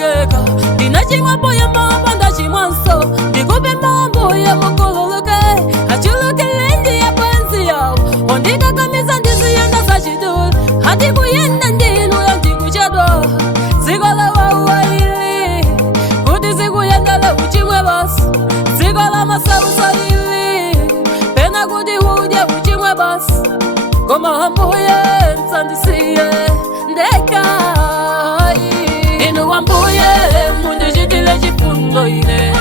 ndikupekeka ndinachimwa mbuye mamba ndachimwanso ndikupe mbuye mukululuke achulukile ndiye bwenzi yawo ondikakamiza ndiziyenda zachidule handikuyenda ndinuyo ndikuchedwa dziko la wauwaili kuti zikuyendele uchimwe basi dziko la masausa ili pena kuti udye uchimwe basi koma mbuye msandisiye ndeka inu wambuye mundichitile chifundo ine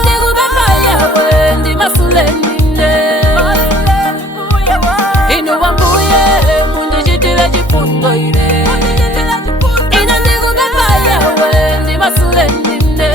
ndikupempha yawe ndimasulendine inu wambuye mundichitile chifundo ine ndikupempha yawe ndimasulendine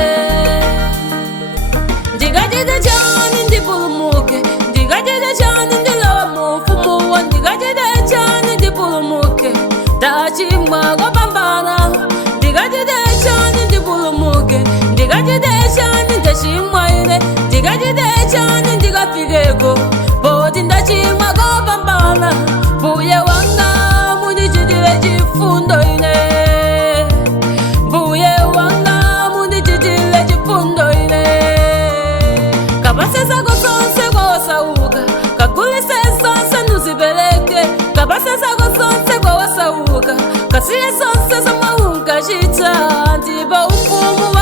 ndikachite chani ndipulumuke ndikachite chani ndilowe mufumuwo ndikachite chani ndipulumuke ndachimwa kopambana ndikachite chani ndipulumuke ndikachite chani ndachimwa ine ndikachite chani ndikafikeko poti ndachimwa kopambana mbuye wanga mundichitile chifundo ine mbuye wanga mundichitile chifundo ine kapase zako zonse kwawasauka kagulise zonse nuzipeleke kapase zako zonse kwawasauka kasiye zonse zomwe unkachita ndipo ufumu